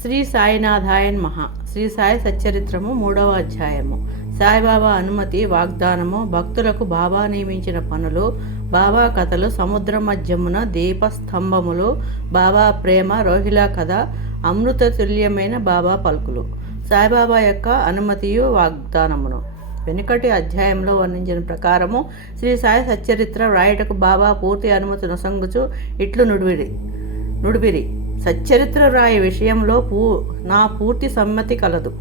శ్రీ సాయినాథాయ నమః. శ్రీ సాయి సచ్చరిత్రము 3వ అధ్యాయము. సాయిబాబా అనుమతి వాగ్దానము, భక్తులకు బాబా నియమించిన పనులు, బాబా కథలు, సముద్ర మధ్యమున దీపస్తంభములు, బాబా ప్రేమ, రోహిలా కథ, అమృత తుల్యమైన బాబా పలుకులు. సాయిబాబా యొక్క అనుమతియు వాగ్దానమును. వెనుకటి అధ్యాయంలో వర్ణించిన ప్రకారము శ్రీ సాయి సచ్చరిత్ర వ్రాయటకు బాబా పూర్తి అనుమతి నొసంగుచు ఇట్లు నుడిపిరి. సచ్చరిత్ర వ్రాయి విషయంలో నా పూర్తి సమ్మతి కలదు.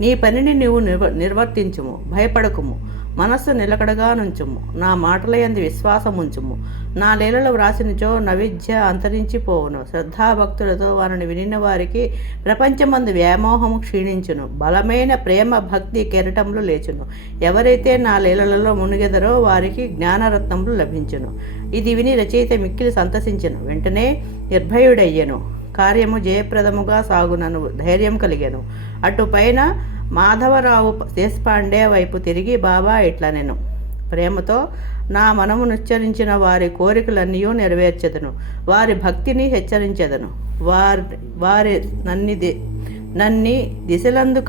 నీ పనిని నీవు నిర్వర్తించుము, భయపడకుము, మనస్సు నిలకడగా నుంచుము, నా మాటలయందు విశ్వాసముంచుము. నా లీలలో వ్రాసినచో నవిద్య అంతరించిపోవును. శ్రద్ధాభక్తులతో వారిని వినిన వారికి ప్రపంచమందు వ్యామోహము క్షీణించును, బలమైన ప్రేమ భక్తి కెరటములు లేచును. ఎవరైతే నా లీలలలో మునిగెదరో వారికి జ్ఞానరత్నములు లభించును. ఇది విని రచయిత మిక్కిలి సంతసించెను. వెంటనే నిర్భయుడయ్యను. కార్యము జయప్రదముగా సాగునను ధైర్యం కలిగెను. అటు పైన మాధవరావు దేశపాండే వైపు తిరిగి బాబా ఇట్లనెను: ప్రేమతో నా మనము నిశ్చరించిన వారి కోరికలన్నీ నెరవేర్చెదను, వారి భక్తిని హెచ్చరించెదను, వారి నన్ని దిశలందు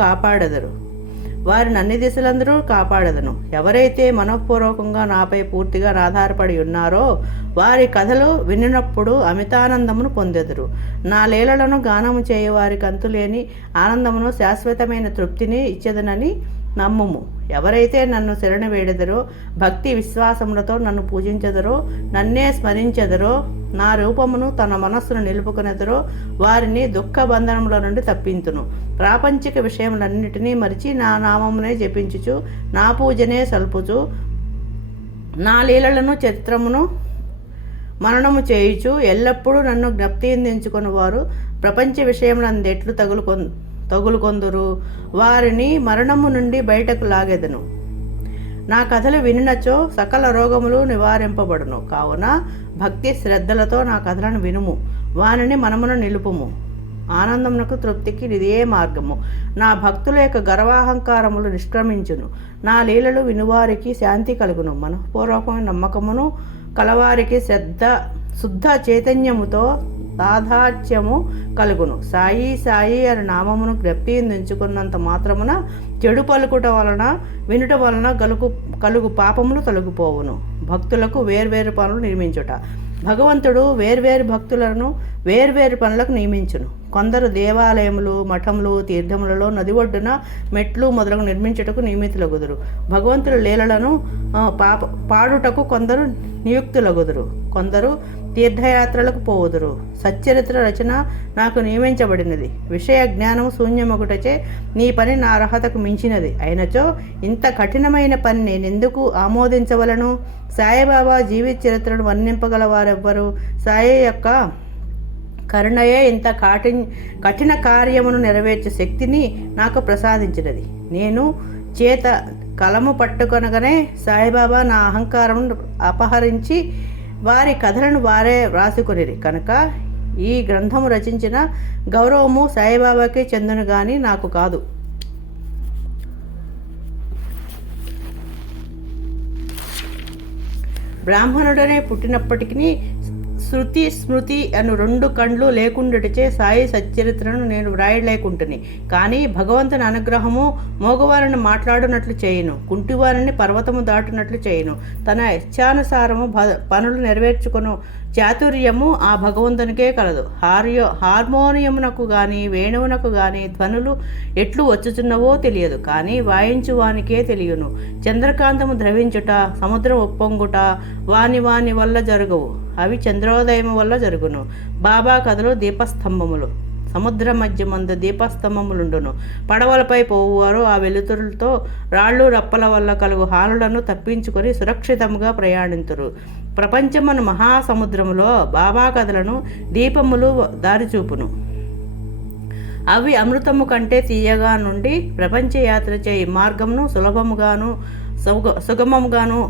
కాపాడదను. ఎవరైతే మనఃపూర్వకంగా నాపై పూర్తిగా ఆధారపడి ఉన్నారో వారి కథలు వినినప్పుడు అమితానందమును పొందెదరు. నా లీలలను గానము చేయవారికి అంతులేని ఆనందమును, శాశ్వతమైన తృప్తిని ఇచ్చేదనని నమ్ముము. ఎవరైతే నన్ను శరణు వేడెదరో, భక్తి విశ్వాసములతో నన్ను పూజించెదరో, నన్నే స్మరించెదరో, నా రూపమును తన మనస్సును నిలుపుకునేదరో వారిని దుఃఖ బంధనముల నుండి తప్పింతును. ప్రాపంచిక విషయములన్నిటినీ మరిచి నా నామమునే జపించుచు, నా పూజనే సల్పుచు, నా లీలలను చరిత్రమును మననము చేయుచు ఎల్లప్పుడూ నన్ను జ్ఞప్తించుకుని వారు ప్రపంచ విషయములందెట్లు తగులుకొందురు. వారిని మరణము నుండి బయటకు లాగెదను. నా కథలు వినినచో సకల రోగములు నివారింపబడును. కావున భక్తి శ్రద్ధలతో నా కథలను వినుము, వానిని మనమును నిలుపుము. ఆనందమునకు తృప్తికి ఇదే మార్గము. నా భక్తుల యొక్క గర్వాహంకారములు నిష్క్రమించును. నా లీలలు వినువారికి శాంతి కలుగును. మనఃపూర్వకమైన నమ్మకమును కలవారికి శుద్ధ చైతన్యముతో తాదాత్మ్యము కలుగును. సాయి సాయి అని నామమును జ్ఞప్తించుకున్నంత మాత్రమున చెడు పలుకుట వలన వినుట వలన కలుగు పాపములు తొలగిపోవును. భక్తులకు వేర్వేరు పనులు నిర్మించుట. భగవంతుడు వేర్వేరు భక్తులను వేర్వేరు పనులకు నియమించును. కొందరు దేవాలయములు, మఠములు, తీర్థములలో, నది ఒడ్డున మెట్లు మొదలగు నిర్మించుటకు నియమితులగుదురు. భగవంతుల లీలలను పాడుటకు కొందరు నియుక్తులగుదురు. కొందరు తీర్థయాత్రలకు పోవుదురు. సచ్చరిత్ర రచన నాకు నియమించబడినది. విషయ జ్ఞానము శూన్యమొకటచే నీ పని నా అర్హతకు మించినది అయినచో ఇంత కఠినమైన పని నేనెందుకు ఆమోదించవలను? సాయిబాబా జీవిత చరిత్రను వర్ణింపగల వారెవ్వరు? సాయి యొక్క కరుణయే ఇంత కఠిన కార్యమును నెరవేర్చే శక్తిని నాకు ప్రసాదించినది. నేను చేత కలము పట్టుకొనగానే సాయిబాబా నా అహంకారమును అపహరించి వారి కథలను వారే వ్రాసుకొనిరి కనుక ఈ గ్రంథము రచించిన గౌరవము సాయిబాబాకే చెందును గాని నాకు కాదు. బ్రాహ్మణుడనే పుట్టినప్పటికీ శృతి స్మృతి అను 2 కండ్లు లేకుండాటిచే సాయి సచ్చరిత్రను నేను వ్రాయలేకుంటుని. కానీ భగవంతుని అనుగ్రహము మోగవారిని మాట్లాడునట్లు చేయును, కుంటివారిని పర్వతము దాటునట్లు చేయును. తన ఇచ్ఛానుసారము పనులు నెరవేర్చుకును చాతుర్యము ఆ భగవంతునికే కలదు. హార్మోనియమునకు గాని వేణువునకు గాని ధ్వనులు ఎట్లు వచ్చుచున్నవో తెలియదు, కానీ వాయించువానికే తెలియను. చంద్రకాంతము ద్రవించుట, సముద్రం ఉప్పొంగుట వాని వల్ల జరగవు, అవి చంద్రోదయము వల్ల జరుగును. బాబా కథలు దీపస్తంభములు. సముద్ర మధ్యమందు దీపస్తంభములుండును. పడవలపై పోవువారు ఆ వెలుతురులతో రాళ్ళు రప్పల వల్ల కలుగు హానులను తప్పించుకొని సురక్షితంగా ప్రయాణింతురు. ప్రపంచమును మహాసముద్రములో బాబా కథలను దీపములు దారిచూపును. అవి అమృతము కంటే తీయగా నుండి ప్రపంచ యాత్ర చేయి మార్గమును సులభముగాను సుగమముగాను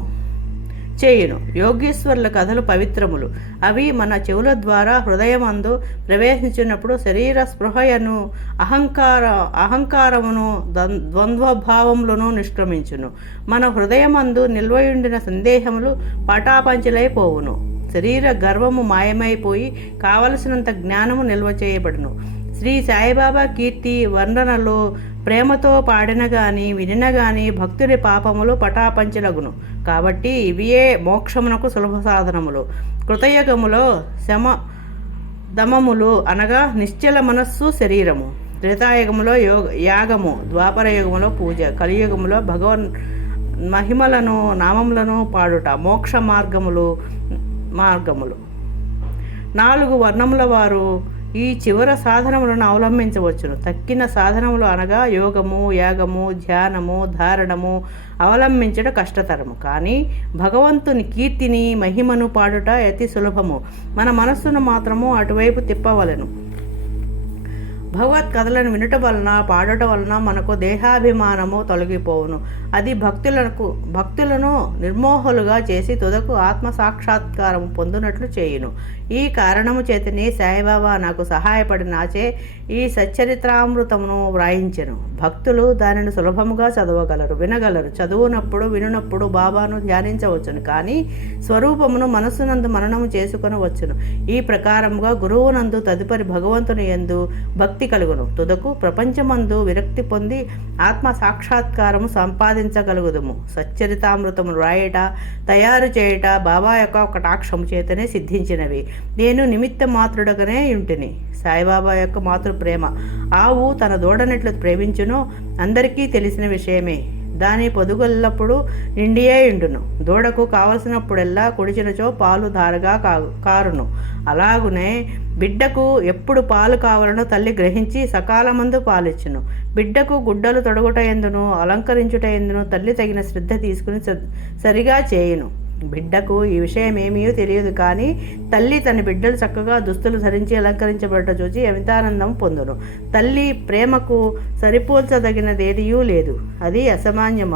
చేయును. యోగీశ్వరుల కథలు పవిత్రములు. అవి మన చెవుల ద్వారా హృదయమందు ప్రవేశించినప్పుడు శరీర స్పృహయను అహంకారమును ద్వంద్వభావములను నిష్క్రమించును. మన హృదయమందు నిల్వయుండిన సందేహములు పటాపంచలైపోవును. శరీర గర్వము మాయమైపోయి కావలసినంత జ్ఞానము నిల్వ చేయబడును. శ్రీ సాయిబాబా కీర్తి వర్ణనలు ప్రేమతో పాడిన గాని వినిన గాని భక్తుడి పాపములు పటాపంచలగును. కాబట్టి ఇవియే మోక్షమునకు సులభ సాధనములు. కృతయుగములో శమ దమములు అనగా నిశ్చల మనస్సు శరీరము, త్రేతాయుగములో యాగము, ద్వాపర యుగములో పూజ, కలియుగములో భగవన్ మహిమలను నామములను పాడుట మోక్ష మార్గములు. 4 వర్ణముల వారు ఈ చివర సాధనములను అవలంబించవచ్చును. తక్కిన సాధనములు అనగా యోగము, యాగము, ధ్యానము, ధారణము అవలంబించడం కష్టతరము. కానీ భగవంతుని కీర్తిని మహిమను పాడుట అతి సులభము. మన మనస్సును మాత్రము అటువైపు తిప్పవలెను. భగవత్ కథలను వినుట వలన పాడుట వలన మనకు దేహాభిమానము తొలగిపోవును. అది భక్తులను నిర్మోహులుగా చేసి తుదకు ఆత్మ సాక్షాత్కారము పొందినట్లు చేయును. ఈ కారణము చేతనే సాయిబాబా నాకు సహాయపడినాచే ఈ సచ్చరిత్రామృతమును వ్రాయించెను. భక్తులు దానిని సులభముగా చదవగలరు, వినగలరు. చదువునప్పుడు వినునప్పుడు బాబాను ధ్యానించవచ్చును, కానీ స్వరూపమును మనస్సునందు మననము చేసుకొనవచ్చును. ఈ ప్రకారముగా గురువునందు తదుపరి భగవంతుని యందు భక్తి కలుగును. తుదకు ప్రపంచమందు విరక్తి పొంది ఆత్మ సాక్షాత్కారము సంపాదించగలుగుదుము. సచ్చరితామృతము రాయట, తయారు చేయుట బాబా యొక్క కటాక్షము చేతనే సిద్ధించినవి. నేను నిమిత్త మాతృడగానే ఉంటిని. సాయిబాబా యొక్క మాతృ ప్రేమ. ఆవు తన దూడనెట్లు ప్రేమించునో అందరికీ తెలిసిన విషయమే. దాని పొదుగెల్లప్పుడు నిండియే ఉండును. దూడకు కావలసినప్పుడెల్లా కుడిచినచో పాలు ధారగా కారును. అలాగునే బిడ్డకు ఎప్పుడు పాలు కావాలనో తల్లి గ్రహించి సకాలమందు పాలిచ్చును. బిడ్డకు గుడ్డలు తొడగుట ఎందును అలంకరించుట ఎందును తల్లి తగిన శ్రద్ధ తీసుకుని సరిగా చేయును. బిడ్డకు ఈ విషయం ఏమీ తెలియదు, కానీ తల్లి తన బిడ్డలు చక్కగా దుస్తులు ధరించి అలంకరించబడ్డ చూచి అమితానందం పొందును. తల్లి ప్రేమకు సరిపోల్చదగినదేదియూ లేదు. అది అసామాన్యమ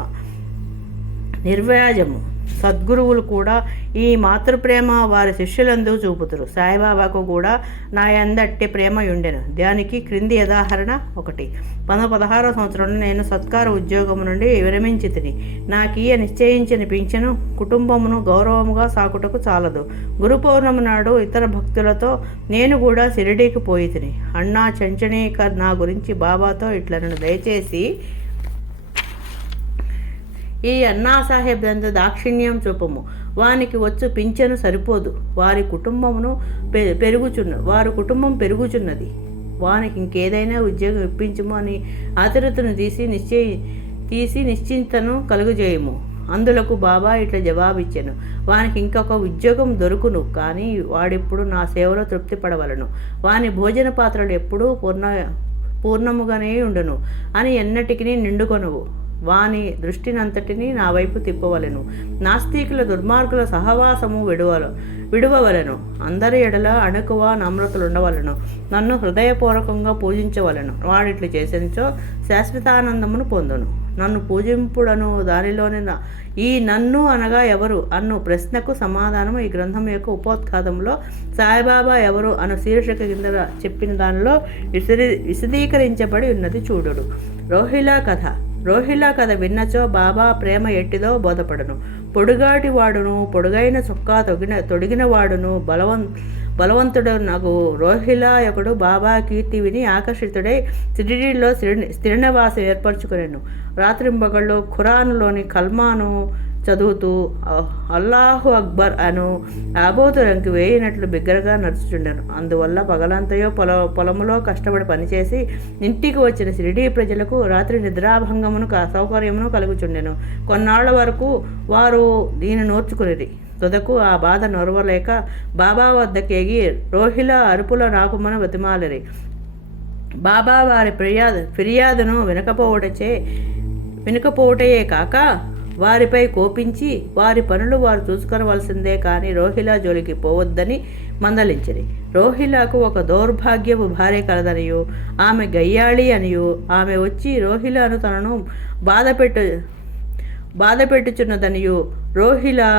నిర్వ్యాజము. సద్గురువులు కూడా ఈ మాతృప్రేమ వారి శిష్యులందు చూపుతురు. సాయిబాబాకు కూడా నా యందట్టి ప్రేమ ఉండెను. దానికి క్రింది ఉదాహరణ 1. 16వ సంవత్సరంలో నేను సత్కార ఉద్యోగము నుండి విరమించి తిని నాకీయ నిశ్చయించిన పింఛను కుటుంబమును గౌరవముగా సాకుటకు చాలదు. గురు పౌర్ణమి నాడు ఇతర భక్తులతో నేను కూడా షిరిడీకి పోయి తిని అన్నా చంచనీకర్ నా గురించి బాబాతో ఇట్లను దయచేసి ఈ అన్నాసాహెబ్ దందు దాక్షిణ్యం చూపము. వానికి వచ్చు పింఛను సరిపోదు. వారి కుటుంబం పెరుగుచున్నది. వానికి ఇంకేదైనా ఉద్యోగం ఇప్పించుము అని ఆతురతను తీసి నిశ్చింతను కలుగజేయము. అందులకు బాబా ఇట్లా జవాబిచ్చాను, వానికి ఇంకొక ఉద్యోగం దొరుకును, కానీ వాడిప్పుడు నా సేవలో తృప్తి పడవలను. వాని భోజన పాత్రలు ఎప్పుడూ పూర్ణముగానే ఉండును అని ఎన్నటికి నిండుకొనువు. వాని దృష్టినంతటినీ నా వైపు తిప్పవలెను. నాస్తికుల దుర్మార్గుల సహవాసము విడువవలెను. అందరి ఎడల అణకువ నమ్రతలుండవలను. నన్ను హృదయపూర్వకంగా పూజించవలెను. వాడిట్లు చేసినచో శాశ్వతానందమును పొందును. నన్ను పూజింపుడను దానిలోని ఈ నన్ను అనగా ఎవరు అన్ను ప్రశ్నకు సమాధానము ఈ గ్రంథం యొక్క ఉపోద్ఘాతంలో సాయిబాబా ఎవరు అను శీర్షిక కింద చెప్పిన దానిలో విశదీకరించబడి ఉన్నది చూడుడు. రోహిలా కథ విన్నచో బాబా ప్రేమ ఎట్టిదో బోధపడను. పొడుగాటి వాడును పొడుగైన చొక్కా తొడిగిన వాడును బలవంతుడు నాకు రోహిలా ఒకడు బాబా కీర్తి విని ఆకర్షితుడై షిరిడీలో స్థిర నివాసం ఏర్పరచుకునేను. రాత్రింబగళ్ళు ఖురాన్లోని కల్మాను చదువుతూ అల్లాహు అక్బర్ అను ఆబోతురంకి వేయినట్లు బిగ్గరగా నడుచుచుండెను. అందువల్ల పగలంతయో పొలములో కష్టపడి పనిచేసి ఇంటికి వచ్చిన షిరిడీ ప్రజలకు రాత్రి నిద్రాభంగమును సౌకర్యమును కలుగుచుండెను. కొన్నాళ్ల వరకు వారు దీన్ని నోర్చుకునేది. తుదకు ఆ బాధ నొరవలేక బాబా వద్దకేగి రోహిలా అరుపుల నాకుమని బతిమాలిరి. బాబా వారి ఫిర్యాదును వినకపోవటయే కాక వారిపై కోపించి వారి పనులు వారు చూసుకొనవలసిందే కానీ రోహిలా జోలికి పోవద్దని మందలించిరి. రోహిలాకు ఒక దౌర్భాగ్యపు భార్య కలదనియు ఆమె గయ్యాళి అనియు ఆమె వచ్చి రోహిలాను తనను బాధపెట్టుచున్నదనియు రోహిలా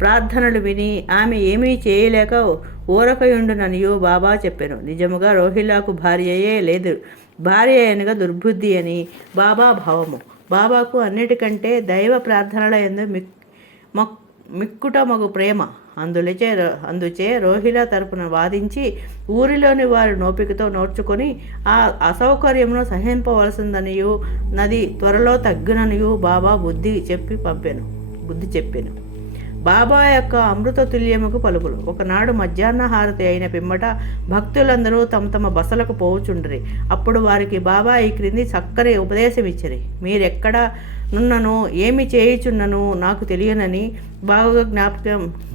ప్రార్థనలు విని ఆమె ఏమీ చేయలేక ఊరకయుండుననియు బాబా చెప్పెను. నిజముగా రోహిలాకు భార్యయే లేదు, భార్య అనగా దుర్బుద్ధి అని బాబా భావము. బాబాకు అన్నిటికంటే దైవ ప్రార్థనల యందు మిక్కుట మగు ప్రేమ అందుచే రోహిల తరపున వాదించి ఊరిలోని వారి నోపికతో నోర్చుకొని ఆ అసౌకర్యమును సహింపవలసిందనియు నది త్వరలో తగ్గుననియు బాబా బుద్ధి చెప్పాను. బాబా యొక్క అమృత తుల్యముకు పలుకులు. ఒకనాడు మధ్యాహ్న హారతి అయిన పిమ్మట భక్తులందరూ తమ తమ బసలకు పోవుచుండ్రి. అప్పుడు వారికి బాబా ఈ క్రింది చక్కని ఉపదేశం ఇచ్చిరి. మీరెక్కడ నున్నను ఏమి చేయుచున్నను నాకు తెలియనని బాగా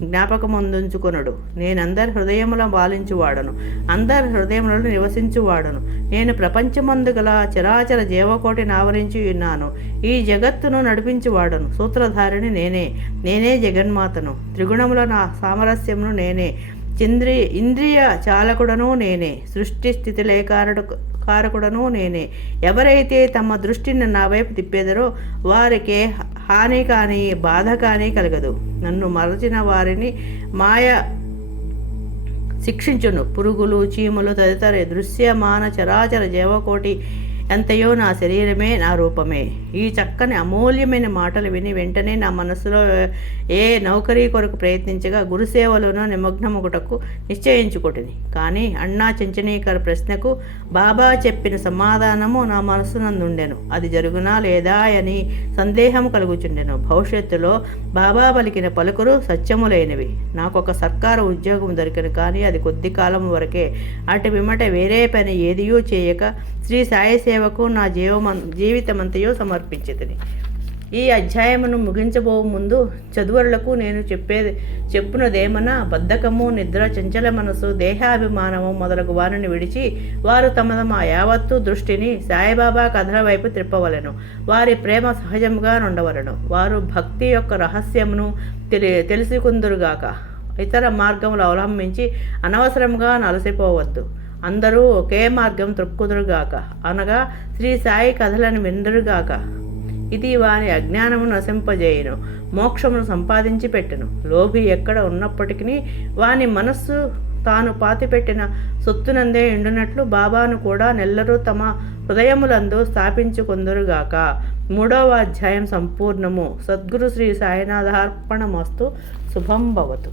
జ్ఞాపకముందుంచుకొనడు. నేనందరి హృదయముల పాలించువాడను, అందరి హృదయములను నివసించువాడను. నేను ప్రపంచమందు గల చరాచర జీవకోటిని ఆవరించి ఉన్నాను. ఈ జగత్తును నడిపించువాడను. సూత్రధారిని నేనే జగన్మాతను. త్రిగుణముల నా సామరస్యమును నేనే. ఇంద్రియ చాలకుడను నేనే. సృష్టి స్థితి కారకుడను నేనే. ఎవరైతే తమ దృష్టిని నా వైపు తిప్పేదరో వారికి హాని కానీ బాధ కానీ కలగదు. నన్ను మరచిన వారిని మాయ శిక్షించును. పురుగులు, చీములు తదితర దృశ్యమాన చరాచర జీవకోటి ఎంతయో నా శరీరమే, నా రూపమే. ఈ చక్కని అమూల్యమైన మాటలు విని వెంటనే నా మనసులో ఏ నౌకరీ కొరకు ప్రయత్నించగా గురుసేవలోనూ నిమగ్నముగుటకు నిశ్చయించుకుంటుని. కానీ అన్నా చెంచనీకర ప్రశ్నకు బాబా చెప్పిన సమాధానము నా మనసునందుండెను. అది జరుగునా లేదా అని సందేహం కలుగుచుండెను. భవిష్యత్తులో బాబా పలికిన పలుకులు సత్యములైనవి. నాకొక సర్కారు ఉద్యోగం దొరికిన, కానీ అది కొద్ది కాలం వరకే. అటు పిమ్మట వేరే పని ఏదియూ చేయక శ్రీ సాయి సేవకు నా జీవితమంతయో సమర్పించితిని. ఈ అధ్యాయమును ముగించబో ముందు చదువులకు నేను చెప్పునదేమన్నా బద్ధకము, నిద్ర, చంచల మనసు, దేహాభిమానము మొదలగు వారిని విడిచి వారు తమ యావత్తు దృష్టిని సాయిబాబా కథల వైపు త్రిప్పవలెను. వారి ప్రేమ సహజంగా నుండవలను. వారు భక్తి యొక్క రహస్యమును తెలుసుకుందురుగాక. ఇతర మార్గములు అవలంబించి అనవసరంగా అలసిపోవద్దు. అందరూ ఒకే మార్గం త్రొక్కుదురుగాక, అనగా శ్రీ సాయి కథలను విందురుగాక. ఇది వారి అజ్ఞానమును నశింపజేయును, మోక్షమును సంపాదించి పెట్టెను. లోభి ఎక్కడ ఉన్నప్పటికీ వాని మనస్సు తాను పాతిపెట్టిన సొత్తునందే ఎండునట్లు బాబాను కూడా నెల్లరూ తమ హృదయములందు స్థాపించుకొందురుగాక. 3వ అధ్యాయం సంపూర్ణము. సద్గురు శ్రీ సాయినాథార్పణమస్తు. శుభం భవతు.